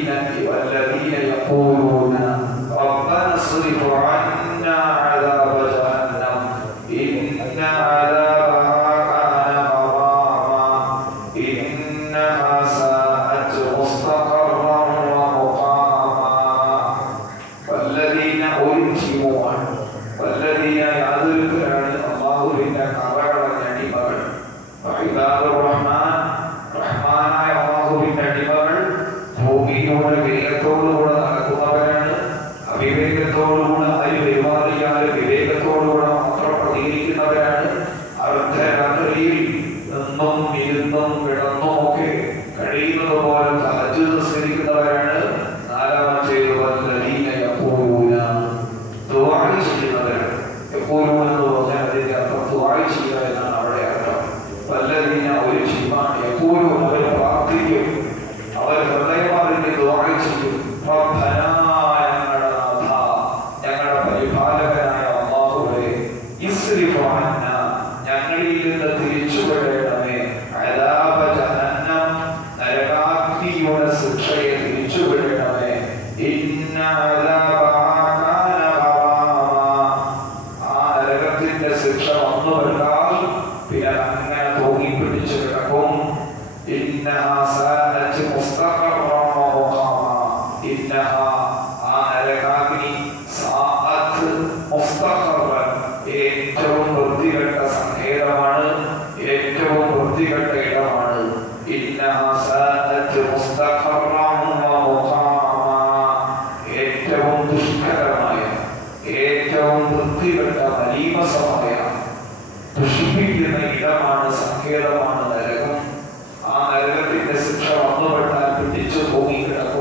والذين يقولون ربنا اصرف عنا عذاب جهنم إن عذابها كان غراما إنها ساءت مستقرا ومقاما والذين ألجموا والذين يعذرون الله إن كبر النعمة وعباد الرحمن റഹ്മാനായ അല്ലാഹുവിന്റെ അടിമകൾ ഭൂമിയോട് വിവേകത്തോടുകൂടെ നടക്കുന്നവരാണ്. അവിവേകത്തോടുകൂടെ അതിൽ പെരുമാറിയാൽ വിവേകത്തോടുകൂടെ മാത്രം പ്രതികരിക്കുന്നവരാണ്. അർദ്ധരാത്രിയിൽ നിന്നും ഇരുന്നും കിടന്നും ഒക്കെ കഴിയുന്നത് പോലെ തഹജ്ജുദ് നിസ്കരിക്കുന്നവരാണ്. നാലാമത്തേത് വല്ലദീന യഖൂലൂന ദുആ ചെയ്യുന്നവരാണ്. യഖൂലൂന എന്ന് പറഞ്ഞാൽ അതിന്റെ അർത്ഥം ദുആ ചെയ്യുക എന്നാണ് അവിടെ അർത്ഥം. വല്ലദീന ഒരു ശിവാണ് യഖൂലൂന അവർ പ്രാർത്ഥിക്കും, അവർ ഹൃദയമാറിന്റെ ദുആ ചെയ്യും. റബ്ബനാ ഞങ്ങളുടെ നാഥ, ഞങ്ങളുടെ പരിപാലകനായ അല്ലാഹുവേ, ഇസ്രിഫ് അന്നാ ഞങ്ങളിൽ നിന്ന് തിരിച്ചുവിടണമേ, അദാബ ജഹന്നം നരകാഗ്നിയുടെ ശിക്ഷയെ തിരിച്ചുവിടണമേ, ഇന്ന അദാബഹാ കാന ഗറാമാ ആ നരകത്തിന്റെ ശിക്ഷ വന്നു വിട്ടാൽ പിന്നെ അങ്ങനെ തൂങ്ങിപ്പിടിച്ചു കിടക്കും. ഇന്നഹാ സാഅത്ത് മുസ്തഖറൻ വമുഖാമാ ഇന്നഹാ ആ നരകാഗ്നി സാഅത്ത് മുസ്തഖറൻ ഏറ്റവും വൃത്തികെട്ട സങ്കേതമാണ്, ഏറ്റവും വൃത്തികെട്ട ഇടമാണ്. ഇന്നഹാ സാഅത്ത് മുസ്തഖറൻ വമുഖാമാ ഏറ്റവും ദുഷ്കരമായ, ഏറ്റവും വൃത്തികെട്ട മലീമസമായ ദുഷിപ്പിക്കുന്ന ഇടമാണ്, സങ്കേതമാണ് നരകം. ആ നരകത്തിന്റെ ശിക്ഷ വന്നുപെട്ടാൽ പിടിച്ചു തൂങ്ങിക്കിടക്കും.